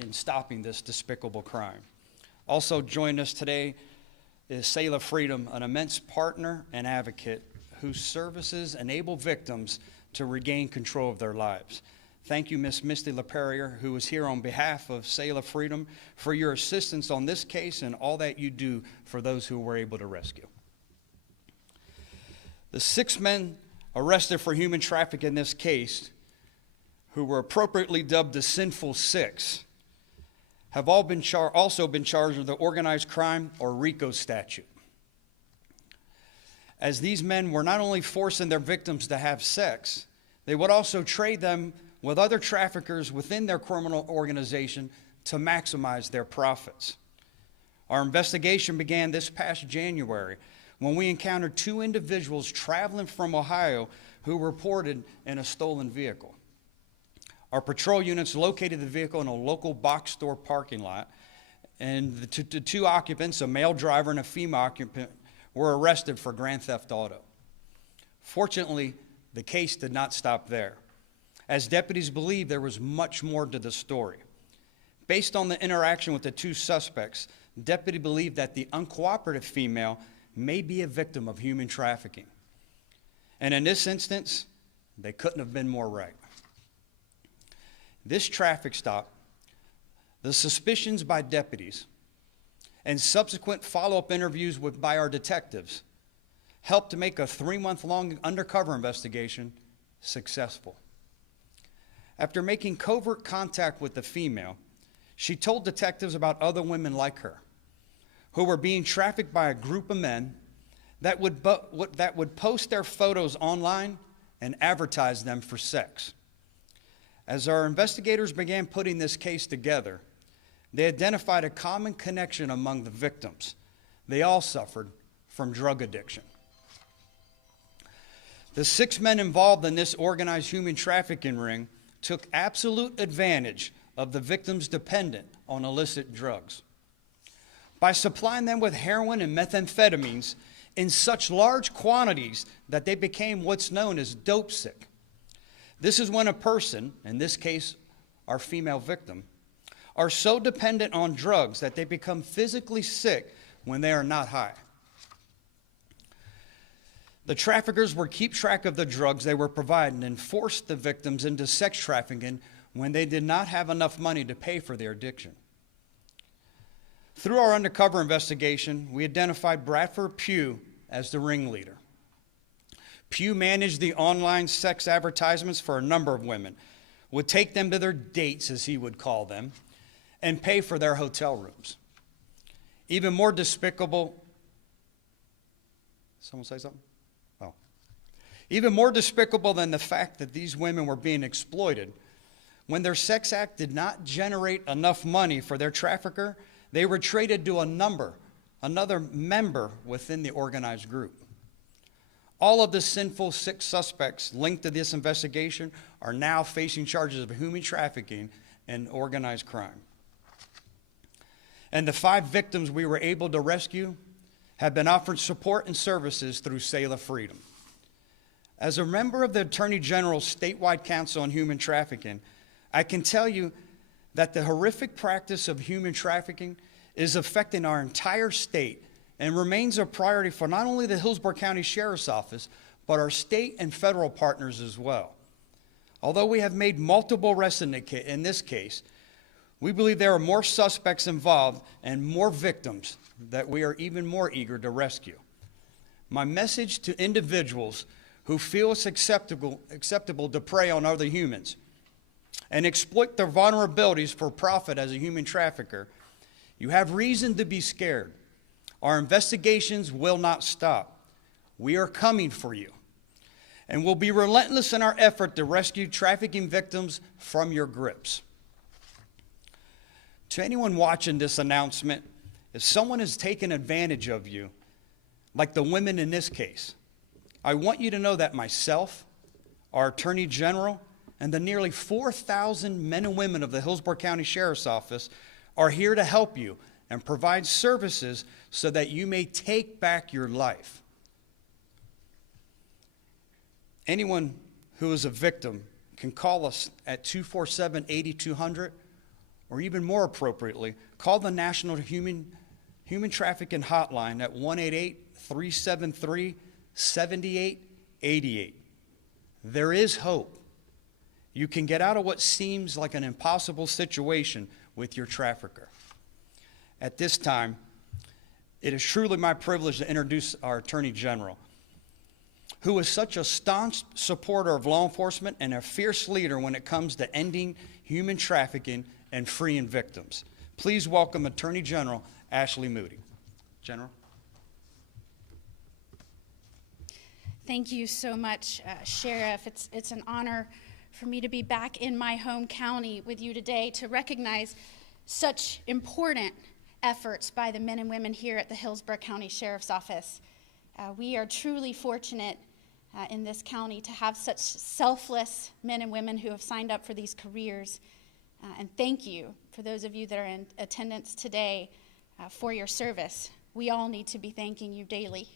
in stopping this despicable crime. Also joining us today is Selah Freedom, an immense partner and advocate whose services enable victims to regain control of their lives. Thank you, Ms. Misty LaPerriere, who is here on behalf of Selah Freedom, for your assistance on this case and all that you do for those who were able to rescue. The 6 men arrested for human trafficking in this case, who were appropriately dubbed the Sinful Six, have all been also been charged with the organized crime or RICO statute. As these men were not only forcing their victims to have sex, they would also trade them with other traffickers within their criminal organization to maximize their profits. Our investigation began this past January when we encountered 2 individuals traveling from Ohio who were reported in a stolen vehicle. Our patrol units located the vehicle in a local box store parking lot, and the 2 occupants, a male driver and a female occupant, were arrested for grand theft auto. Fortunately, the case did not stop there, as deputies believed there was much more to the story. Based on the interaction with the 2 suspects, deputy believed that the uncooperative female may be a victim of human trafficking. And in this instance, they couldn't have been more right. This traffic stop, the suspicions by deputies, and subsequent follow-up interviews by our detectives helped to make a 3-month-long undercover investigation successful. After making covert contact with the female, she told detectives about other women like her who were being trafficked by a group of men that would post their photos online and advertise them for sex. As our investigators began putting this case together, they identified a common connection among the victims. They all suffered from drug addiction. The 6 men involved in this organized human trafficking ring took absolute advantage of the victims dependent on illicit drugs. By supplying them with heroin and methamphetamines in such large quantities that they became what's known as dope sick. This is when a person, in this case our female victim, are so dependent on drugs that they become physically sick when they are not high. The traffickers would keep track of the drugs they were providing and force the victims into sex trafficking when they did not have enough money to pay for their addiction. Through our undercover investigation, we identified Bradford Pugh as the ringleader. Pugh managed the online sex advertisements for a number of women, would take them to their dates, as he would call them, and pay for their hotel rooms. Even more despicable, someone say something? Oh. Even more despicable than the fact that these women were being exploited, when their sex act did not generate enough money for their trafficker, they were traded to another member within the organized group. All of the Sinful Six suspects linked to this investigation are now facing charges of human trafficking and organized crime. And the 5 victims we were able to rescue have been offered support and services through Selah Freedom. As a member of the Attorney General's statewide Council on Human Trafficking, I can tell you that the horrific practice of human trafficking is affecting our entire state and remains a priority for not only the Hillsborough County Sheriff's Office, but our state and federal partners as well. Although we have made multiple arrests in this case, we believe there are more suspects involved and more victims that we are even more eager to rescue. My message to individuals who feel it's acceptable to prey on other humans and exploit their vulnerabilities for profit as a human trafficker, you have reason to be scared. Our investigations will not stop. We are coming for you, and we'll be relentless in our effort to rescue trafficking victims from your grips. To anyone watching this announcement, if someone has taken advantage of you, like the women in this case, I want you to know that myself, our Attorney General, and the nearly 4,000 men and women of the Hillsborough County Sheriff's Office are here to help you and provide services so that you may take back your life. Anyone who is a victim can call us at 247-8200 or even more appropriately, call the National Human Trafficking Hotline at 1-888-373-7888. There is hope. You can get out of what seems like an impossible situation with your trafficker. At this time, it is truly my privilege to introduce our Attorney General, who is such a staunch supporter of law enforcement and a fierce leader when it comes to ending human trafficking and freeing victims. Please welcome Attorney General Ashleigh Moody. General. Thank you so much, Sheriff. It's an honor for me to be back in my home county with you today to recognize such important efforts by the men and women here at the Hillsborough County Sheriff's Office. We are truly fortunate in this county to have such selfless men and women who have signed up for these careers. And thank you for those of you that are in attendance today for your service. We all need to be thanking you daily.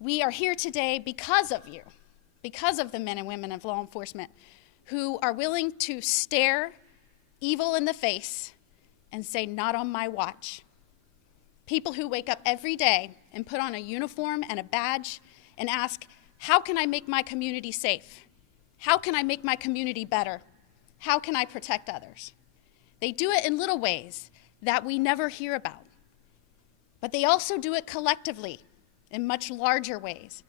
We are here today because of you, because of the men and women of law enforcement who are willing to stare evil in the face and say, "Not on my watch." People who wake up every day and put on a uniform and a badge and ask, how can I make my community safe? How can I make my community better? How can I protect others? They do it in little ways that we never hear about. But they also do it collectively in much larger ways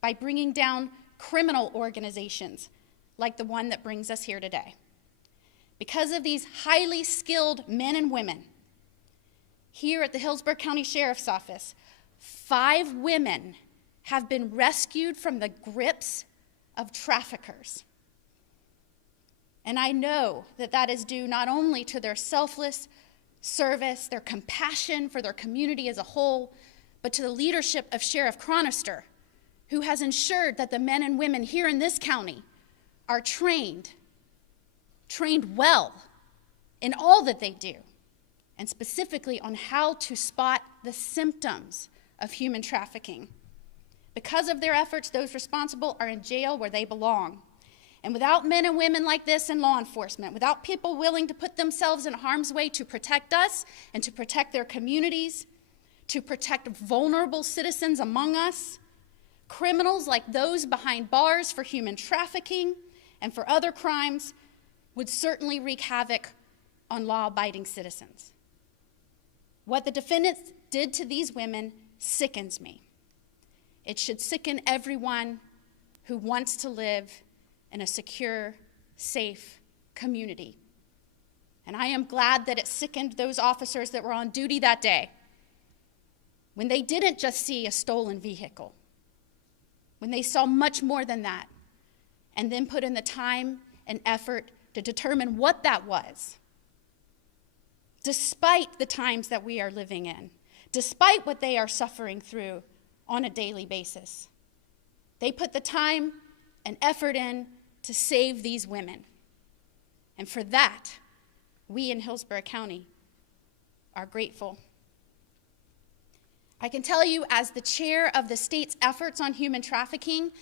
by bringing down criminal organizations like the one that brings us here today. Because of these highly skilled men and women, here at the Hillsborough County Sheriff's Office, 5 women have been rescued from the grips of traffickers. And I know that that is due not only to their selfless service, their compassion for their community as a whole, but to the leadership of Sheriff Chronister, who has ensured that the men and women here in this county are trained well in all that they do, and specifically on how to spot the symptoms of human trafficking. Because of their efforts, those responsible are in jail where they belong. And without men and women like this in law enforcement, without people willing to put themselves in harm's way to protect us and to protect their communities, to protect vulnerable citizens among us, criminals like those behind bars for human trafficking and for other crimes would certainly wreak havoc on law-abiding citizens. What the defendants did to these women sickens me. It should sicken everyone who wants to live in a secure, safe community. And I am glad that it sickened those officers that were on duty that day when they didn't just see a stolen vehicle, when they saw much more than that, and then put in the time and effort to determine what that was. Despite the times that we are living in, despite what they are suffering through on a daily basis, they put the time and effort in to save these women. And for that, we in Hillsborough County are grateful. I can tell you, as the chair of the state's efforts on human trafficking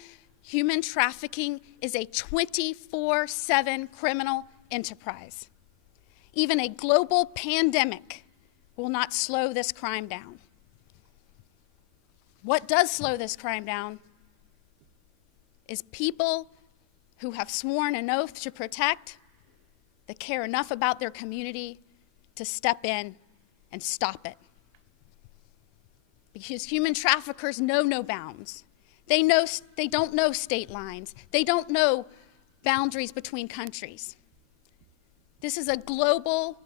is a 24/7 criminal enterprise. Even a global pandemic will not slow this crime down. What does slow this crime down is people who have sworn an oath to protect, that care enough about their community to step in and stop it. Because human traffickers know no bounds. They don't know state lines. They don't know boundaries between countries. This is a global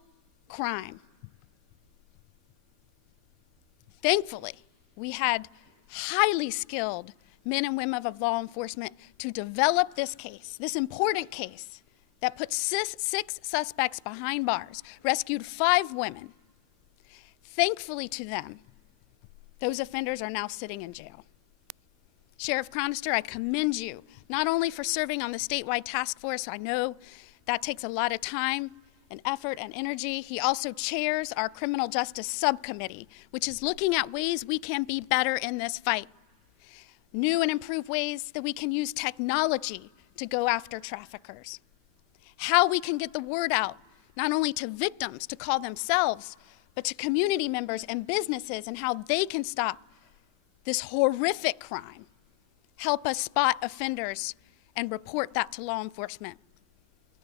crime. Thankfully, we had highly skilled men and women of law enforcement to develop this case, this important case that put 6 suspects behind bars, rescued 5 women. Thankfully to them, those offenders are now sitting in jail. Sheriff Chronister, I commend you, not only for serving on the statewide task force. I know that takes a lot of time and effort and energy. He also chairs our criminal justice subcommittee, which is looking at ways we can be better in this fight. New and improved ways that we can use technology to go after traffickers. How we can get the word out not only to victims to call themselves, but to community members and businesses and how they can stop this horrific crime. Help us spot offenders and report that to law enforcement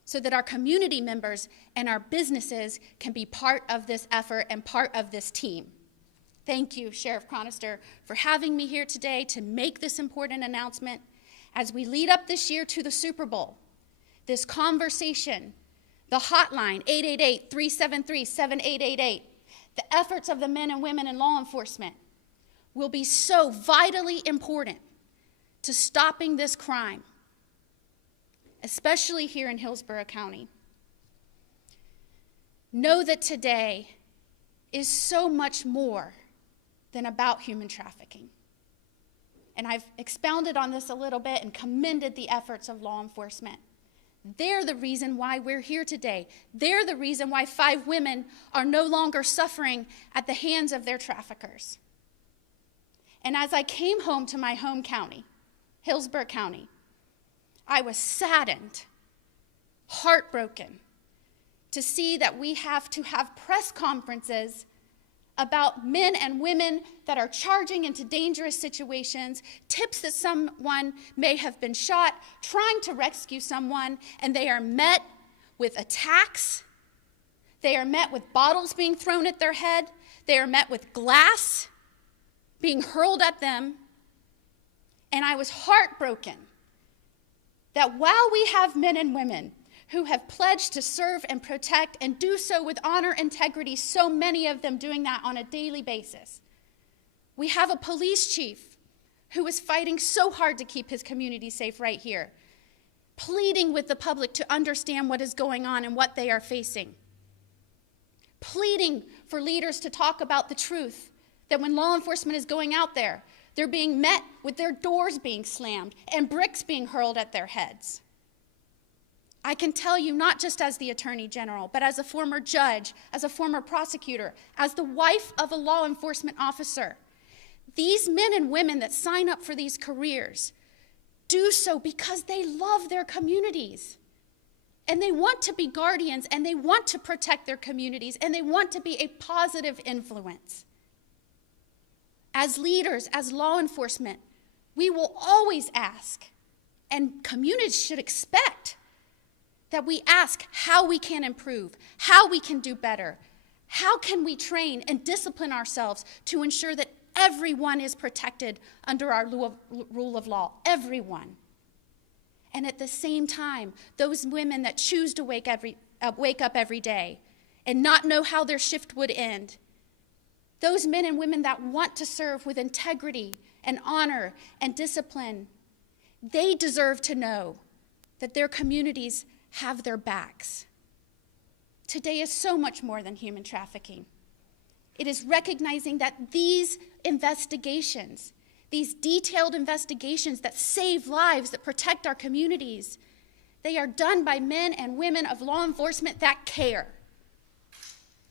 so that our community members and our businesses can be part of this effort and part of this team. Thank you, Sheriff Chronister, for having me here today to make this important announcement as we lead up this year to the Super Bowl. This conversation, the hotline, 888-373-7888, the efforts of the men and women in law enforcement will be so vitally important to stopping this crime, especially here in Hillsborough County. Know that today is so much more than about human trafficking. And I've expounded on this a little bit and commended the efforts of law enforcement. They're the reason why we're here today. They're the reason why 5 women are no longer suffering at the hands of their traffickers. And as I came home to my home county, Hillsborough County, I was saddened, heartbroken to see that we have to have press conferences about men and women that are charging into dangerous situations, tips that someone may have been shot, trying to rescue someone, and they are met with attacks. They are met with bottles being thrown at their head. They are met with glass being hurled at them. And I was heartbroken that while we have men and women who have pledged to serve and protect and do so with honor, integrity, so many of them doing that on a daily basis, we have a police chief who is fighting so hard to keep his community safe right here, pleading with the public to understand what is going on and what they are facing, pleading for leaders to talk about the truth, that when law enforcement is going out there, they're being met with their doors being slammed and bricks being hurled at their heads. I can tell you, not just as the Attorney General, but as a former judge, as a former prosecutor, as the wife of a law enforcement officer, these men and women that sign up for these careers do so because they love their communities. And they want to be guardians, and they want to protect their communities, and they want to be a positive influence. As leaders, as law enforcement, we will always ask, and communities should expect, that we ask how we can improve, how we can do better, how can we train and discipline ourselves to ensure that everyone is protected under our rule of law, everyone. And at the same time, those women that choose to wake up every day and not know how their shift would end, those men and women that want to serve with integrity and honor and discipline, they deserve to know that their communities have their backs. Today is so much more than human trafficking. It is recognizing that these investigations, these detailed investigations that save lives, that protect our communities, they are done by men and women of law enforcement that care.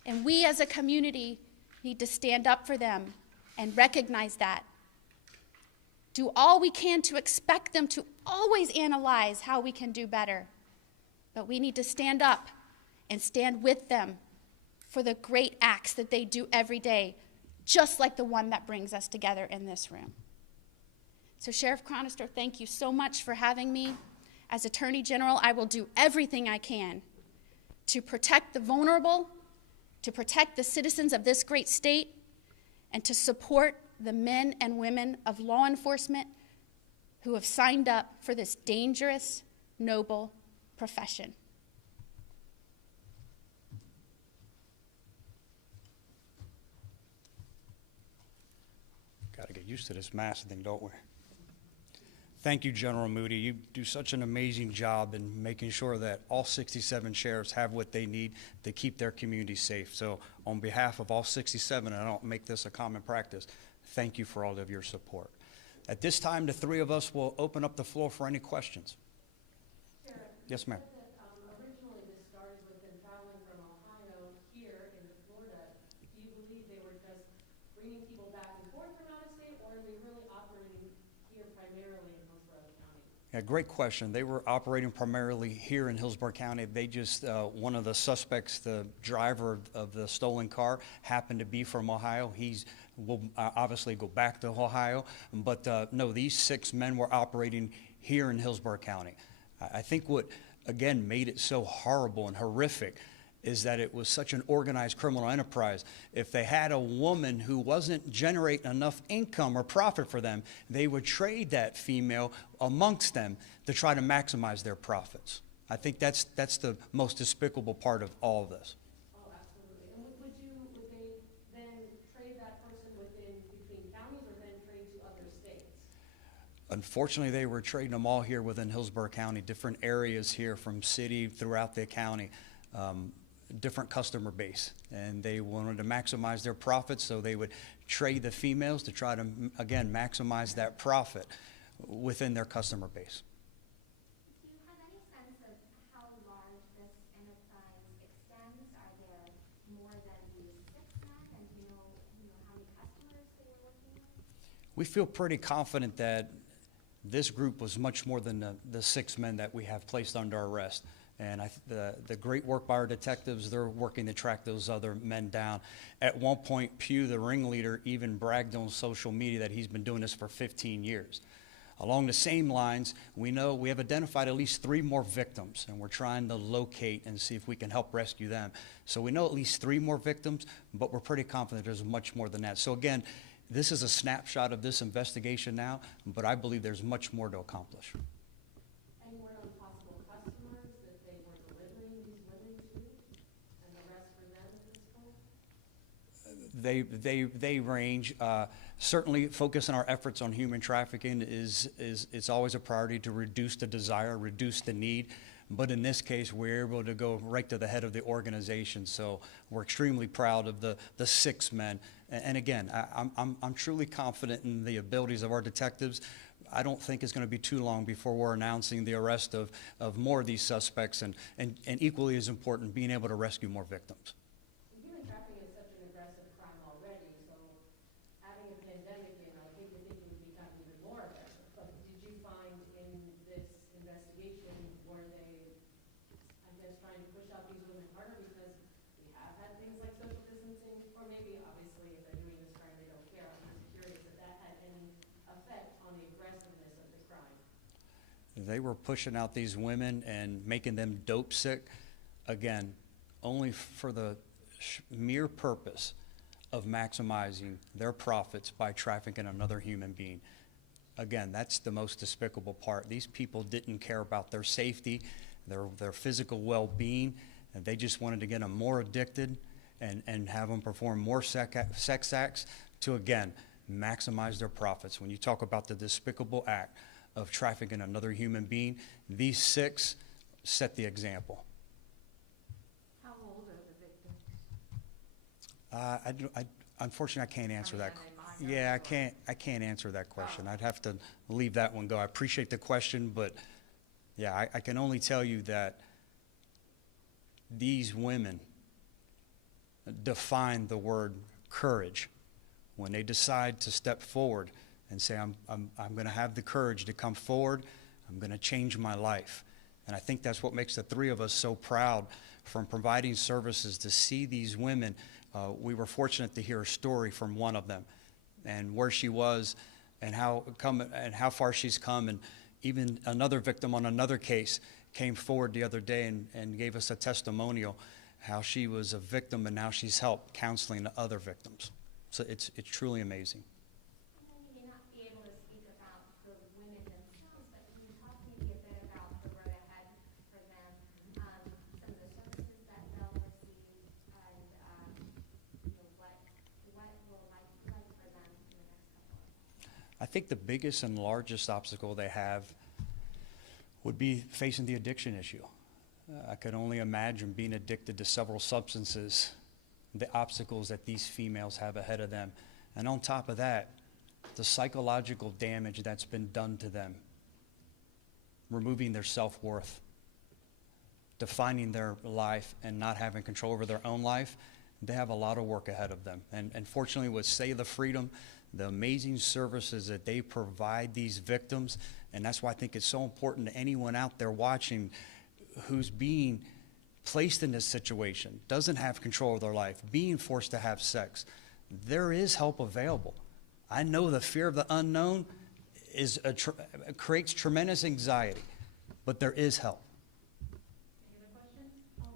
And we as a community need to stand up for them and recognize that. Do all we can to expect them to always analyze how we can do better. But we need to stand up and stand with them for the great acts that they do every day, just like the one that brings us together in this room. So Sheriff Chronister, thank you so much for having me. As Attorney General, I will do everything I can to protect the vulnerable, to protect the citizens of this great state, and to support the men and women of law enforcement who have signed up for this dangerous, noble profession. Got to get used to this mask thing, don't we? Thank you, General Moody. You do such an amazing job in making sure that all 67 sheriffs have what they need to keep their community safe. So on behalf of all 67, and I don't make this a common practice, thank you for all of your support. At this time, the 3 of us will open up the floor for any questions. Yes, ma'am. Originally, this started with them traveling from Ohio here into Florida. Do you believe they were just bringing people back and forth from out of state, or are they really operating here primarily in Hillsborough County? Yeah, great question. They were operating primarily here in Hillsborough County. They just, one of the suspects, the driver of the stolen car, happened to be from Ohio. Will obviously go back to Ohio, but no, these 6 men were operating here in Hillsborough County. I think what, again, made it so horrible and horrific is that it was such an organized criminal enterprise. If they had a woman who wasn't generating enough income or profit for them, they would trade that female amongst them to try to maximize their profits. I think that's the most despicable part of all of this. Oh, absolutely. And would they then trade that person between counties or then trade to other states? Unfortunately, they were trading them all here within Hillsborough County, different areas here from city throughout the county. Different customer base, and they wanted to maximize their profits, so they would trade the females to try to, again, maximize that profit within their customer base. Do you have any sense of how large this enterprise extends? Are there more than these 6 men, and do you know how many customers they were working with? We feel pretty confident that this group was much more than the 6 men that we have placed under arrest. And the great work by our detectives, they're working to track those other men down. At one point, Pugh, the ringleader, even bragged on social media that he's been doing this for 15 years. Along the same lines, we know we have identified at least 3 more victims, and we're trying to locate and see if we can help rescue them. So we know at least 3 more victims, but we're pretty confident there's much more than that. So again, this is a snapshot of this investigation now, but I believe there's much more to accomplish. Any word on possible customers that they were delivering these women to, and the rest for them at this point? They range. Certainly, focusing our efforts on human trafficking it's always a priority to reduce the desire, reduce the need. But in this case, we're able to go right to the head of the organization. So we're extremely proud of the 6 men. And again, I'm truly confident in the abilities of our detectives. I don't think it's going to be too long before we're announcing the arrest of more of these suspects, and equally as important, being able to rescue more victims. Human trafficking is such an aggressive crime already, so adding a pandemic in, I think it would become even more aggressive. But did you find in this investigation, were they, I guess, trying to push out these women harder because we have had things like social distancing, or maybe obviously if they're doing this crime they don't care? I'm just curious if that had any effect on the aggressiveness of the crime. They were pushing out these women and making them dope sick, again, only for the mere purpose of maximizing their profits by trafficking another human being. Again, that's the most despicable part. These people didn't care about their safety, their physical well-being, and they just wanted to get them more addicted and have them perform more sex acts to, again, maximize their profits. When you talk about the despicable act of trafficking another human being, these 6 set the example. How old are the victims? Unfortunately, I can't answer that. Are they Yeah, minors I can't answer that question. I'd have to leave that one go. I appreciate the question, but yeah, I can only tell you that these women define the word courage when they decide to step forward and say, I'm going to have the courage to come forward. I'm going to change my life. And I think that's what makes the 3 of us so proud from providing services to see these women. We were fortunate to hear a story from one of them and where she was and how far she's come. And even another victim on another case came forward the other day and gave us a testimonial how she was a victim and now she's helped counseling other victims. So it's truly amazing. I know you may not be able to speak about the women themselves, but can you talk maybe a bit about the road ahead for them, some of the services that they'll receive, and what will life be like for them in the next couple of months? I think the biggest and largest obstacle they have would be facing the addiction issue. I could only imagine being addicted to several substances, the obstacles that these females have ahead of them. And on top of that, the psychological damage that's been done to them, removing their self-worth, defining their life and not having control over their own life. They have a lot of work ahead of them. And fortunately with Save the Freedom, the amazing services that they provide these victims, And that's why I think it's so important to anyone out there watching who's being placed in this situation, doesn't have control of their life, being forced to have sex. There is help available. I know the fear of the unknown creates tremendous anxiety, but there is help. Any other questions? One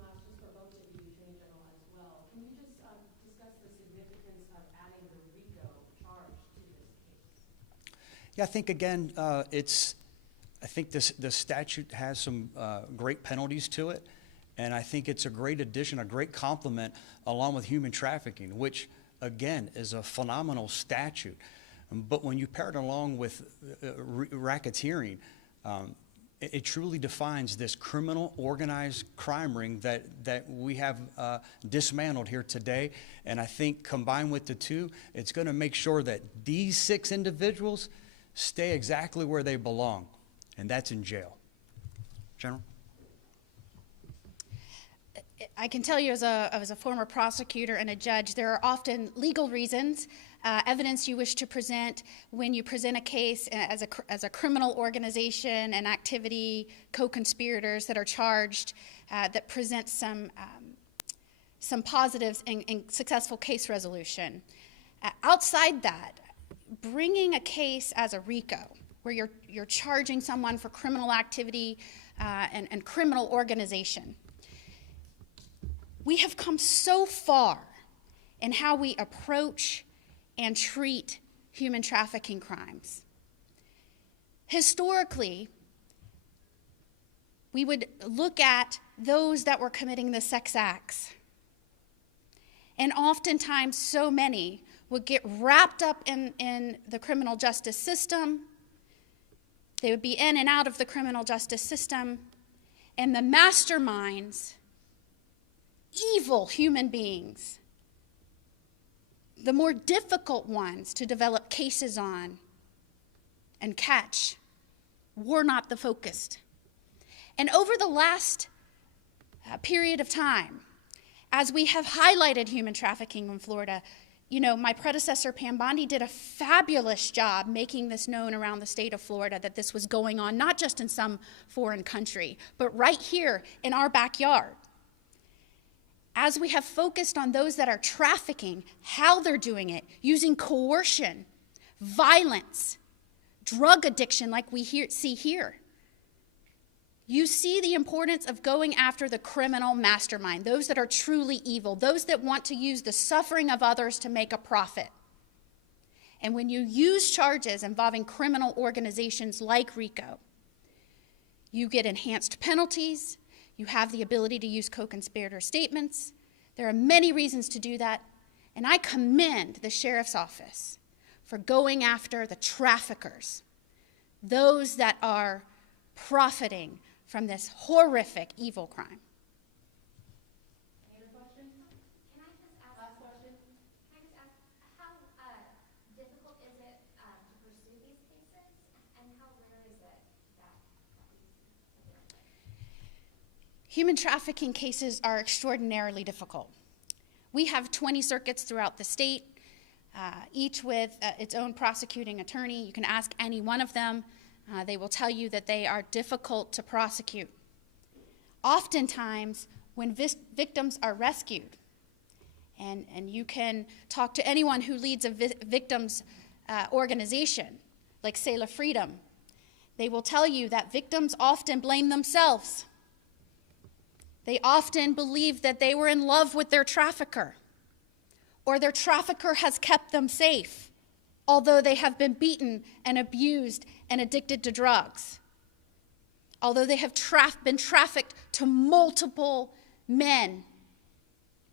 last, just for both of you, Attorney General, as well. Can you just discuss the significance of adding the RICO charge to this case? Yeah, I think again, I think the statute has some great penalties to it, and I think it's a great addition, a great complement, along with human trafficking, which again is a phenomenal statute. But when you pair it along with racketeering, it truly defines this criminal organized crime ring that we have dismantled here today. And I think combined with the two, it's going to make sure that these 6 individuals stay exactly where they belong, and that's in jail. General? I can tell you as a former prosecutor and a judge, there are often legal reasons, evidence you wish to present when you present a case as a criminal organization and activity, co-conspirators that are charged, that present some positives in successful case resolution. Outside that, bringing a case as a RICO, where you're charging someone for criminal activity and criminal organization, we have come so far in how we approach and treat human trafficking crimes. Historically, we would look at those that were committing the sex acts. And oftentimes, so many would get wrapped up in the criminal justice system. They would be in and out of the criminal justice system. And the masterminds, evil human beings, the more difficult ones to develop cases on and catch, were not the focus. And over the last period of time, as we have highlighted human trafficking in Florida, my predecessor, Pam Bondi, did a fabulous job making this known around the state of Florida that this was going on, not just in some foreign country, but right here in our backyard. As we have focused on those that are trafficking, how they're doing it, using coercion, violence, drug addiction like we see here, you see the importance of going after the criminal mastermind, those that are truly evil, those that want to use the suffering of others to make a profit. And when you use charges involving criminal organizations like RICO, you get enhanced penalties. You have the ability to use co-conspirator statements. There are many reasons to do that, and I commend the sheriff's office for going after the traffickers, those that are profiting from this horrific evil crime. Any other questions? Can I just ask? Last question. Can I just ask, how difficult is it to pursue these cases, and how rare is it that Human trafficking cases are extraordinarily difficult. We have 20 circuits throughout the state, each with its own prosecuting attorney. You can ask any one of them. They will tell you that they are difficult to prosecute. Oftentimes, when victims are rescued, and you can talk to anyone who leads a victims organization, like Sailor Freedom, they will tell you that victims often blame themselves. They often believe that they were in love with their trafficker, or their trafficker has kept them safe, although they have been beaten and abused and addicted to drugs. Although they have been trafficked to multiple men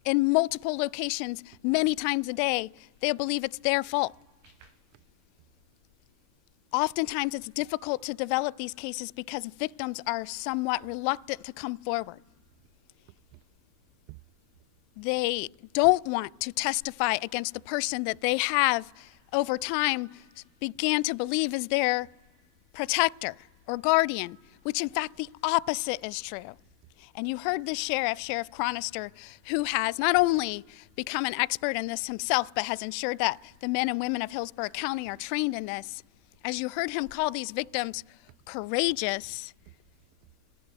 in multiple locations many times a day, they'll believe it's their fault. Oftentimes it's difficult to develop these cases because victims are somewhat reluctant to come forward. They don't want to testify against the person that they have, over time, began to believe is their protector or guardian, which in fact the opposite is true. And you heard the Sheriff Chronister, who has not only become an expert in this himself, but has ensured that the men and women of Hillsborough County are trained in this. As you heard him call these victims courageous,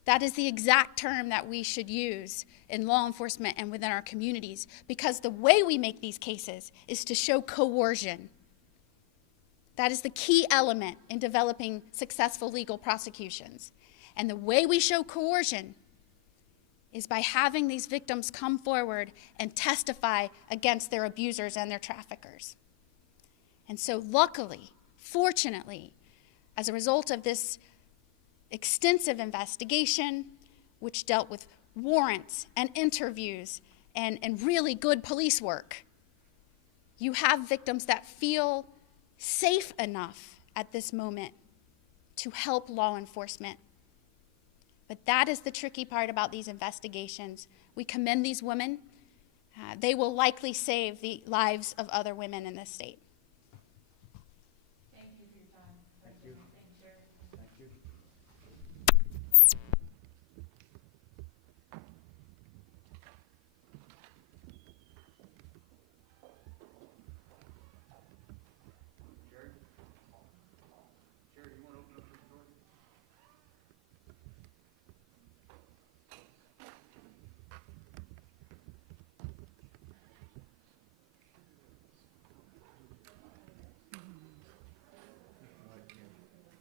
that is the exact term that we should use in law enforcement and within our communities, because the way we make these cases is to show coercion. That is the key element in developing successful legal prosecutions. And the way we show coercion is by having these victims come forward and testify against their abusers and their traffickers. And so luckily, fortunately, as a result of this extensive investigation, which dealt with warrants and interviews and really good police work, you have victims that feel safe enough at this moment to help law enforcement. But that is the tricky part about these investigations. We commend these women. They will likely save the lives of other women in this state.